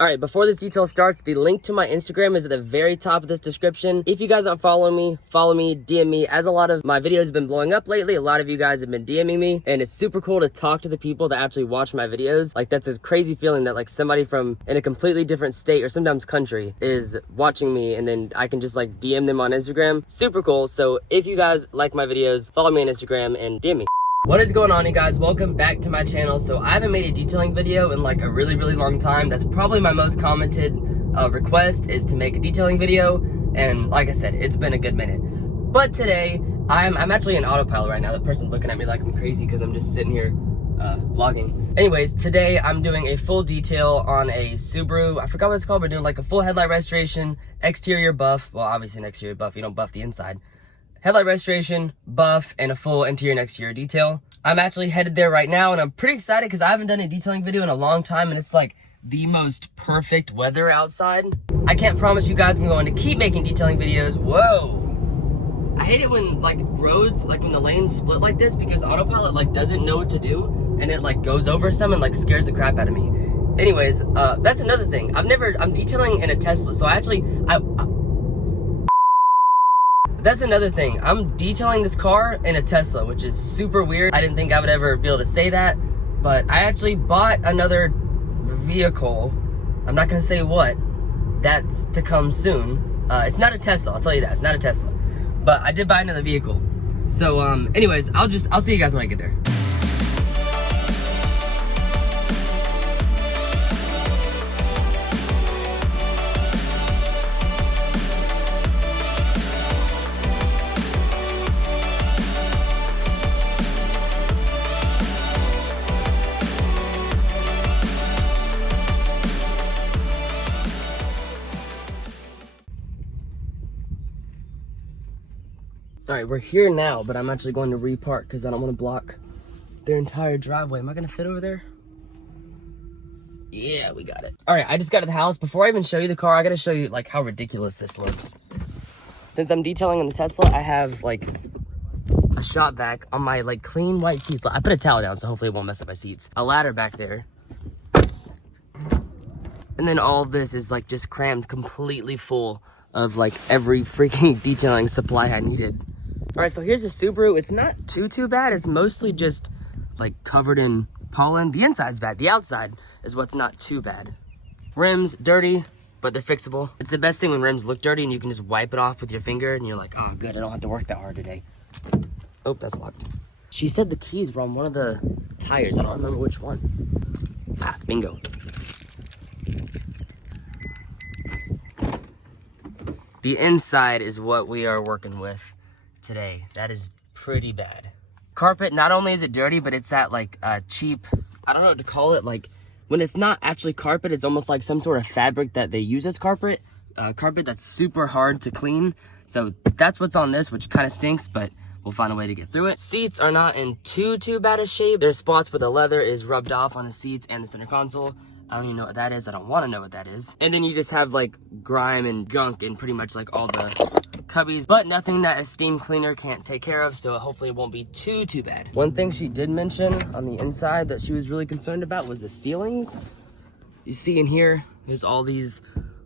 All right, before this detail starts, the link to my Instagram is at the very top of this description. If you guys aren't following me, follow me, DM me. As a lot of my videos have been blowing up lately, a lot of you guys have been DMing me, and it's super cool to talk to the people that actually watch my videos. Like, that's a crazy feeling that like somebody from in a completely different state or sometimes country is watching me, and then I can just like DM them on Instagram. Super cool. So if you guys like my videos, follow me on Instagram and DM me. What is going on, you guys? Welcome back to my channel. So I haven't made a detailing video in like a really long time. That's probably my most commented request, is to make a detailing video, and like I said, it's been a good minute. But today I'm actually in autopilot right now. The person's looking at me like I'm crazy because I'm just sitting here vlogging. Anyways, today I'm doing a full detail on a Subaru. I forgot what it's called. We're doing like a full headlight restoration, exterior buff. Well, obviously an exterior buff, you don't buff the inside. Headlight restoration, buff, and a full interior and exterior detail. I'm actually headed there right now, and I'm pretty excited because I haven't done a detailing video in a long time, and it's like the most perfect weather outside. I can't promise you guys I'm going to keep making detailing videos. Whoa! I hate it when like roads, like when the lanes split like this, because autopilot like doesn't know what to do, and it like goes over some and like scares the crap out of me. Anyways, that's another thing. I'm detailing in a Tesla, so that's another thing. I'm detailing this car in a Tesla, which is super weird. I didn't think I would ever be able to say that, but I actually bought another vehicle. I'm not gonna say what. That's to come soon. It's not a Tesla, I'll tell you that. It's not a Tesla. But I did buy another vehicle. So anyways, I'll see you guys when I get there. All right, we're here now, but I'm actually going to repark because I don't want to block their entire driveway. Am I gonna fit over there? Yeah, we got it. All right, I just got to the house. Before I even show you the car, I gotta show you like how ridiculous this looks. Since I'm detailing on the Tesla, I have like a shop vac on my like clean white seats. I put a towel down, so hopefully it won't mess up my seats. A ladder back there. And then all of this is like just crammed completely full of like every freaking detailing supply I needed. All right, so here's the Subaru. It's not too bad. It's mostly just like covered in pollen. The inside's bad. The outside is what's not too bad. Rims, dirty, but they're fixable. It's the best thing when rims look dirty and you can just wipe it off with your finger and you're like, oh, good, I don't have to work that hard today. Oh, that's locked. She said the keys were on one of the tires. I don't remember which one. Ah, bingo. The inside is what we are working with today. That is pretty bad. Carpet, not only is it dirty, but it's that like cheap, I don't know what to call it, like when it's not actually carpet, it's almost like some sort of fabric that they use as carpet. Carpet that's super hard to clean. So that's what's on this, which kind of stinks, but we'll find a way to get through it. Seats are not in too bad a shape. There's spots where the leather is rubbed off on the seats and the center console. I don't even know what that is. I don't want to know what that is. And then you just have like grime and gunk in pretty much like all the cubbies, but nothing that a steam cleaner can't take care of, so hopefully it won't be too bad. One thing she did mention on the inside that she was really concerned about was the ceilings. You see in here, there's all these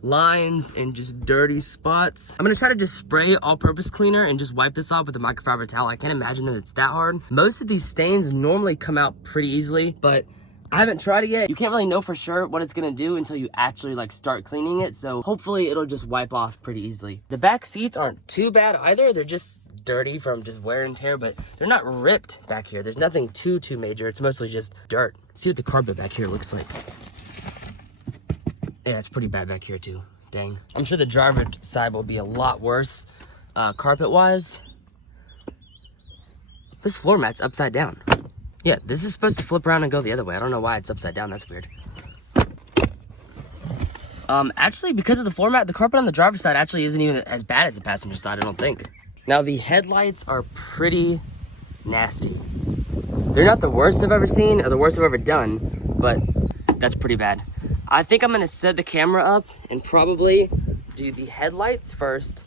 lines and just dirty spots. I'm gonna try to just spray all-purpose cleaner and just wipe this off with a microfiber towel. I can't imagine that it's that hard. Most of these stains normally come out pretty easily, but I haven't tried it yet. You can't really know for sure what it's gonna do until you actually like start cleaning it. So hopefully it'll just wipe off pretty easily. The back seats aren't too bad either. They're just dirty from just wear and tear, but they're not ripped back here. There's nothing too major. It's mostly just dirt. See what the carpet back here looks like. Yeah, it's pretty bad back here too. Dang. I'm sure the driver's side will be a lot worse carpet wise. This floor mat's upside down. Yeah, this is supposed to flip around and go the other way. I don't know why it's upside down. That's weird. Actually, because of the floor mat, the carpet on the driver's side actually isn't even as bad as the passenger side, I don't think. Now, the headlights are pretty nasty. They're not the worst I've ever seen or the worst I've ever done, but that's pretty bad. I think I'm gonna set the camera up and probably do the headlights first.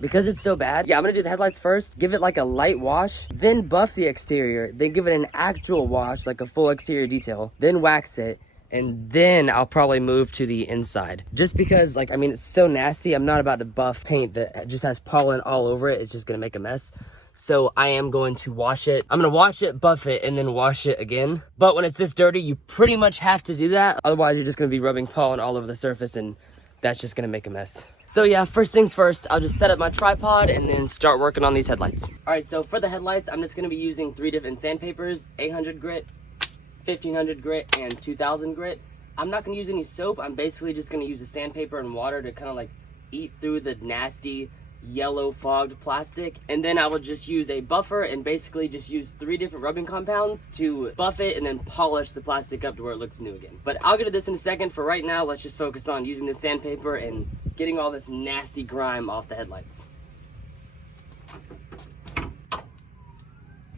Because it's so bad, yeah, I'm gonna do the headlights first, give it like a light wash, then buff the exterior, then give it an actual wash, like a full exterior detail, then wax it, and then I'll probably move to the inside. Just because, like, I mean, it's so nasty, I'm not about to buff paint that just has pollen all over it. It's just gonna make a mess. So I am going to wash it. I'm gonna wash it, buff it, and then wash it again. But when it's this dirty, you pretty much have to do that. Otherwise, you're just gonna be rubbing pollen all over the surface, and that's just gonna make a mess. So yeah, first things first, I'll just set up my tripod and then start working on these headlights. All right, so for the headlights, I'm just gonna be using 3 different sandpapers, 800 grit, 1500 grit, and 2000 grit. I'm not gonna use any soap. I'm basically just gonna use the sandpaper and water to kind of like eat through the nasty yellow fogged plastic. And then I will just use a buffer and basically just use 3 different rubbing compounds to buff it and then polish the plastic up to where it looks new again. But I'll get to this in a second. For right now, let's just focus on using the sandpaper and getting all this nasty grime off the headlights.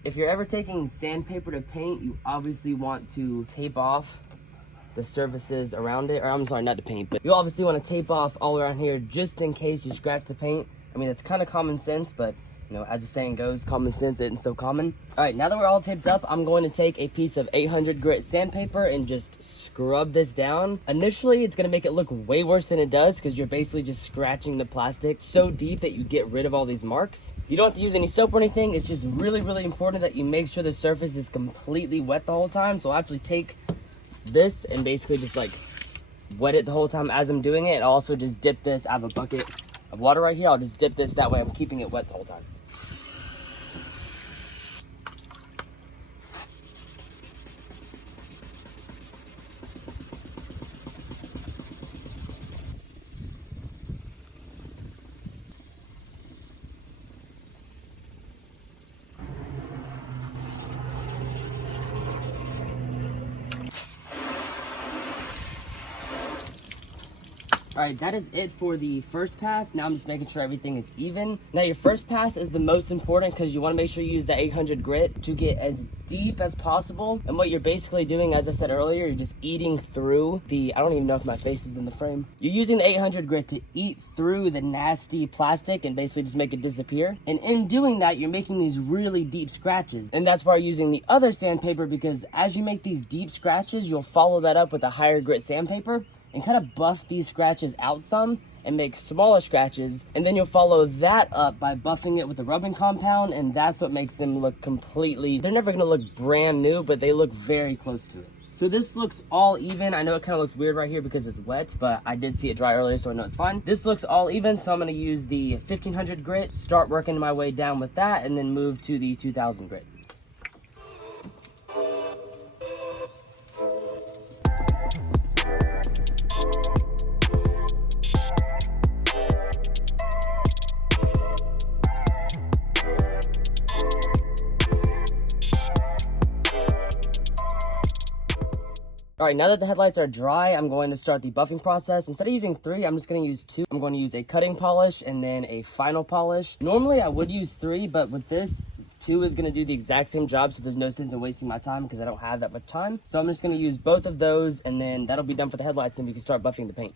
If you're ever taking sandpaper to paint, you obviously want to tape off the surfaces around it, or I'm sorry, not to paint, but you obviously want to tape off all around here just in case you scratch the paint. I mean, it's kind of common sense, but you know, as the saying goes, common sense isn't so common. All right, now that we're all taped up, I'm going to take a piece of 800 grit sandpaper and just scrub this down. Initially, it's gonna make it look way worse than it does because you're basically just scratching the plastic so deep that you get rid of all these marks. You don't have to use any soap or anything. It's just really, really important that you make sure the surface is completely wet the whole time. So I'll actually take this and basically just like wet it the whole time as I'm doing it. And I'll also just dip this. I have a bucket of water right here. I'll just dip this, that way I'm keeping it wet the whole time. All right, that is it for the first pass. Now I'm just making sure everything is even. Now your first pass is the most important because you want to make sure you use the 800 grit to get as deep as possible. And what you're basically doing, as I said earlier, you're just eating through the, I don't even know if my face is in the frame. You're using the 800 grit to eat through the nasty plastic and basically just make it disappear. And in doing that, you're making these really deep scratches. And that's why I'm using the other sandpaper, because as you make these deep scratches, you'll follow that up with a higher grit sandpaper and kind of buff these scratches out some and make smaller scratches, and then you'll follow that up by buffing it with a rubbing compound, and that's what makes them look completely, they're never gonna look brand new, but they look very close to it. So this looks all even. I know it kind of looks weird right here because it's wet, but I did see it dry earlier, so I know it's fine. This looks all even, so I'm gonna use the 1500 grit, start working my way down with that, and then move to the 2000 grit. All right, now that the headlights are dry, I'm going to start the buffing process. Instead of using 3, I'm just going to use 2. I'm going to use a cutting polish and then a final polish. Normally, I would use 3, but with this, 2 is going to do the exact same job, so there's no sense in wasting my time because I don't have that much time. So I'm just going to use both of those, and then that'll be done for the headlights, and we can start buffing the paint.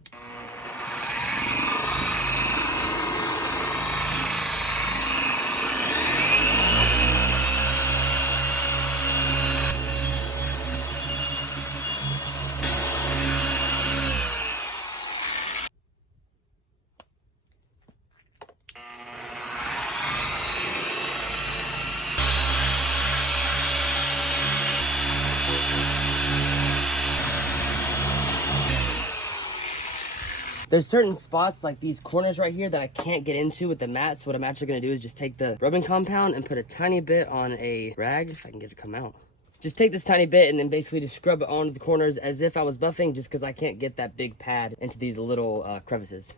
There's certain spots like these corners right here that I can't get into with the mat. So what I'm actually gonna do is just take the rubbing compound and put a tiny bit on a rag, if I can get it to come out. Just take this tiny bit and then basically just scrub it onto the corners as if I was buffing, just because I can't get that big pad into these little crevices.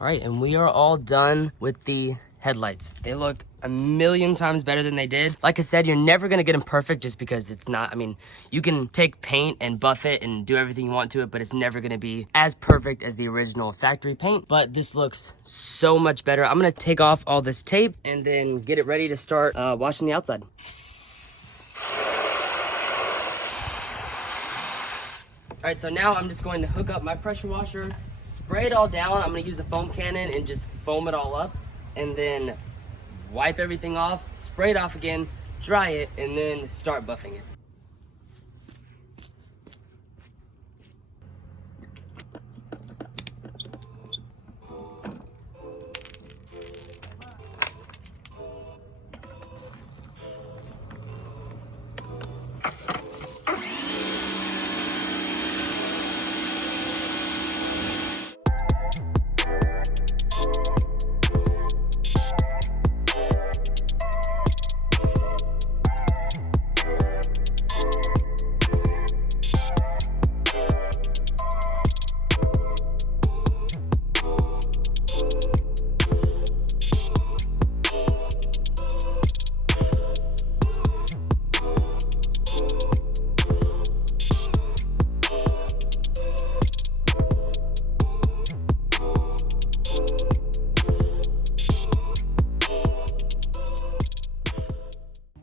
All right, and we are all done with the headlights. They look a million times better than they did. Like I said, you're never gonna get them perfect just because it's not, I mean, you can take paint and buff it and do everything you want to it, but it's never gonna be as perfect as the original factory paint. But this looks so much better. I'm gonna take off all this tape and then get it ready to start washing the outside. All right, so now I'm just going to hook up my pressure washer, spray it all down. I'm gonna use a foam cannon and just foam it all up, and then wipe everything off, spray it off again, dry it, and then start buffing it.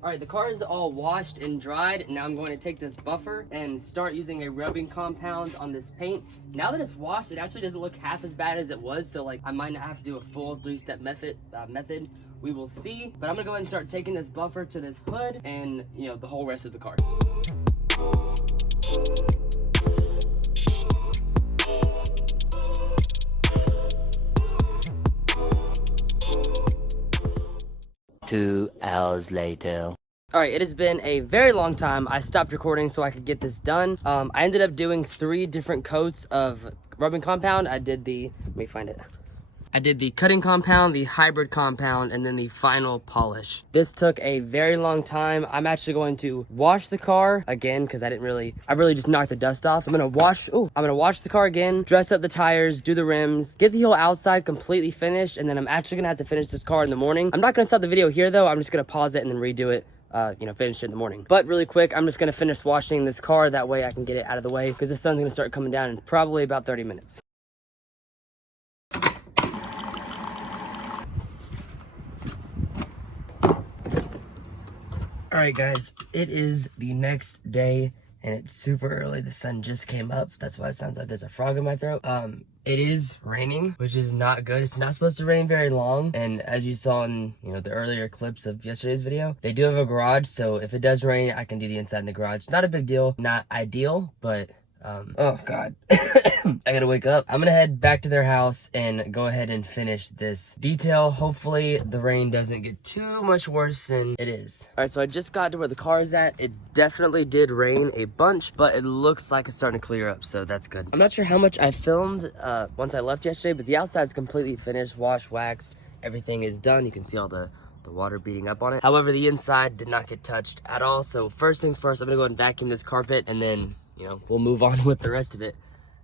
All right, the car is all washed and dried. Now I'm going to take this buffer and start using a rubbing compound on this paint. Now that it's washed, it actually doesn't look half as bad as it was. So like I might not have to do a full 3-step method. We will see. But I'm gonna go ahead and start taking this buffer to this hood and the whole rest of the car. Two hours later. All right, it has been a very long time. I stopped recording so I could get this done. I ended up doing 3 different coats of rubbing compound. I did the, let me find it. I did the cutting compound, the hybrid compound, and then the final polish. This took a very long time. I'm actually going to wash the car again because I really just knocked the dust off. I'm gonna wash the car again, dress up the tires, do the rims, get the whole outside completely finished, and then I'm actually gonna have to finish this car in the morning. I'm not gonna stop the video here though. I'm just gonna pause it and then redo it. Finish it in the morning. But really quick, I'm just gonna finish washing this car. That way I can get it out of the way because the sun's gonna start coming down in probably about 30 minutes. All right, guys, it is the next day and it's super early. The sun just came up. That's why it sounds like there's a frog in my throat. It is raining, which is not good. It's not supposed to rain very long. And as you saw in, the earlier clips of yesterday's video, they do have a garage. So if it does rain, I can do the inside in the garage. Not a big deal, not ideal, but oh God, I gotta wake up. I'm gonna head back to their house and go ahead and finish this detail. Hopefully the rain doesn't get too much worse than it is. All right, so I just got to where the car is at. It definitely did rain a bunch, but it looks like it's starting to clear up, so that's good. I'm not sure how much I filmed once I left yesterday, but the outside's completely finished, washed, waxed. Everything is done. You can see all the water beating up on it. However, the inside did not get touched at all. So first things first, I'm gonna go ahead and vacuum this carpet and then we'll move on with the rest of it.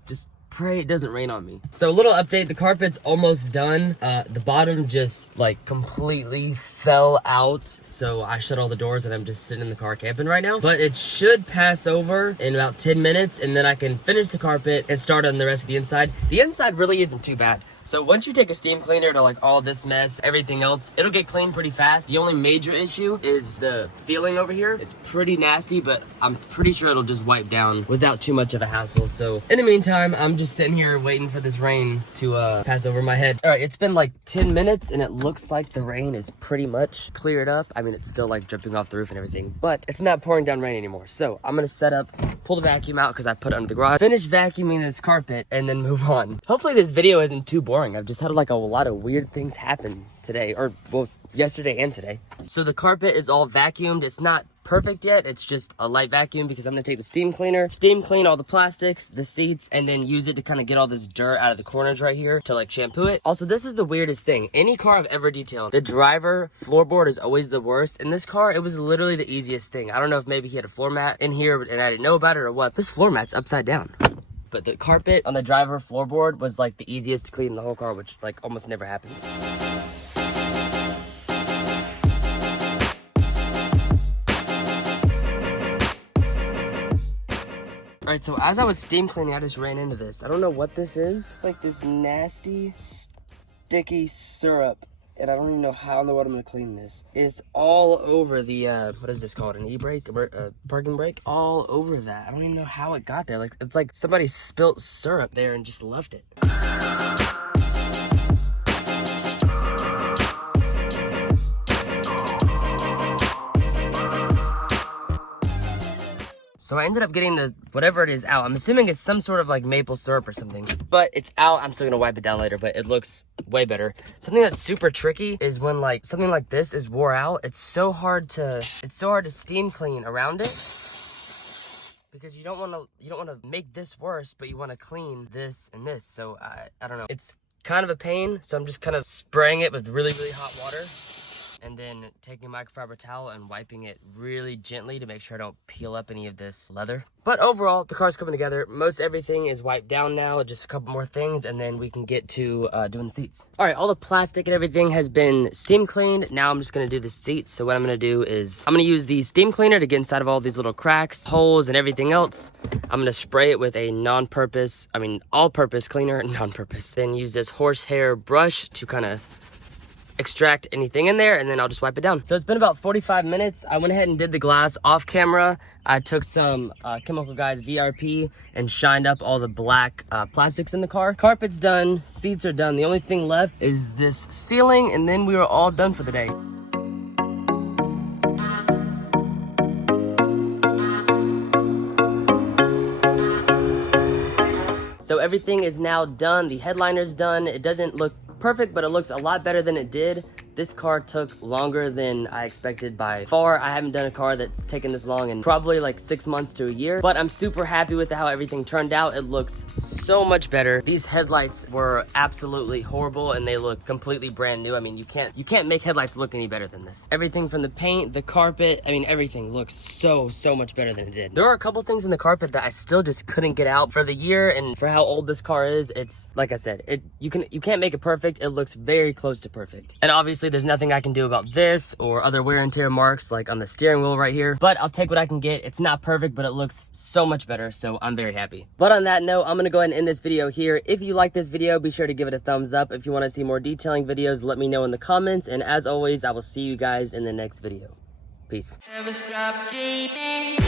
Just pray it doesn't rain on me. So a little update, the carpet's almost done. The bottom just like completely fell out. So I shut all the doors and I'm just sitting in the car camping right now. But it should pass over in about 10 minutes and then I can finish the carpet and start on the rest of the inside. The inside really isn't too bad. So once you take a steam cleaner to like all this mess, everything else, it'll get cleaned pretty fast. The only major issue is the ceiling over here. It's pretty nasty, but I'm pretty sure it'll just wipe down without too much of a hassle. So in the meantime, I'm just sitting here waiting for this rain to pass over my head. All right, it's been like 10 minutes and it looks like the rain is pretty much cleared up. I mean, it's still like dripping off the roof and everything, but it's not pouring down rain anymore. So I'm gonna set up, pull the vacuum out because I put it under the garage, finish vacuuming this carpet and then move on. Hopefully this video isn't too boring. I've just had like a lot of weird things happen today, or well, yesterday and today. So the carpet is all vacuumed. It's not perfect yet. It's just a light vacuum because I'm gonna take the steam cleaner, steam clean all the plastics, the seats, and then use it to kind of get all this dirt out of the corners right here to like shampoo it. Also, this is the weirdest thing. Any car I've ever detailed, the driver floorboard is always the worst. In this car, it was literally the easiest thing. I don't know if maybe he had a floor mat in here and I didn't know about it or what. This floor mat's upside down. but the carpet on the driver floorboard was like the easiest to clean in the whole car, which like almost never happens. All right, so as I was steam cleaning, I just ran into this. I don't know what this is. It's like this nasty, sticky syrup. And I don't even know how in the world I'm gonna clean this. It's all over the, what is this called? An e-brake? A parking brake? All over that. I don't even know how it got there. Like, it's like somebody spilt syrup there and just left it. So I ended up getting the, whatever it is out. I'm assuming it's some sort of like maple syrup or something, but it's out. I'm still gonna wipe it down later, but it looks way better. Something that's super tricky is when like something like this is wore out. It's so hard to steam clean around it because you don't want to make this worse, but you want to clean this and this. So I don't know. It's kind of a pain. So I'm just kind of spraying it with really, really hot water, and then taking a microfiber towel and wiping it really gently to make sure I don't peel up any of this leather. But overall, the car's coming together. Most everything is wiped down now, just a couple more things, and then we can get to doing the seats. All right, all the plastic and everything has been steam cleaned. Now I'm just gonna do the seats. So what I'm gonna do is, I'm gonna use the steam cleaner to get inside of all these little cracks, holes, and everything else. I'm gonna spray it with a all-purpose cleaner, non-purpose. Then use this horsehair brush to kind of extract anything in there, and then I'll just wipe it down. So it's been about 45 minutes. I went ahead and did the glass off camera. I took some Chemical Guys VRP and shined up all the black plastics in the car. Carpet's done, seats are done. The only thing left is this ceiling, and then we are all done for the day. So everything is now done. The headliner's done. It doesn't look perfect, but it looks a lot better than it did. This car took longer than I expected by far. I haven't done a car that's taken this long in probably like 6 months to a year, but I'm super happy with how everything turned out. It looks so much better. These headlights were absolutely horrible and they look completely brand new. I mean, you can't make headlights look any better than this. Everything from the paint, the carpet, I mean, everything looks so much better than it did. There are a couple things in the carpet that I still just couldn't get out. For the year and for how old this car is, it's, like I said, you can't make it perfect. It looks very close to perfect. And obviously there's nothing I can do about this or other wear and tear marks like on the steering wheel right here, but I'll take what I can get. It's not perfect, but it looks so much better, so I'm very happy. But on that note, I'm gonna go ahead and end this video here. If you like this video, be sure to give it a thumbs up. If you want to see more detailing videos, let me know in the comments, and as always, I will see you guys in the next video. Peace. Never stop dreaming.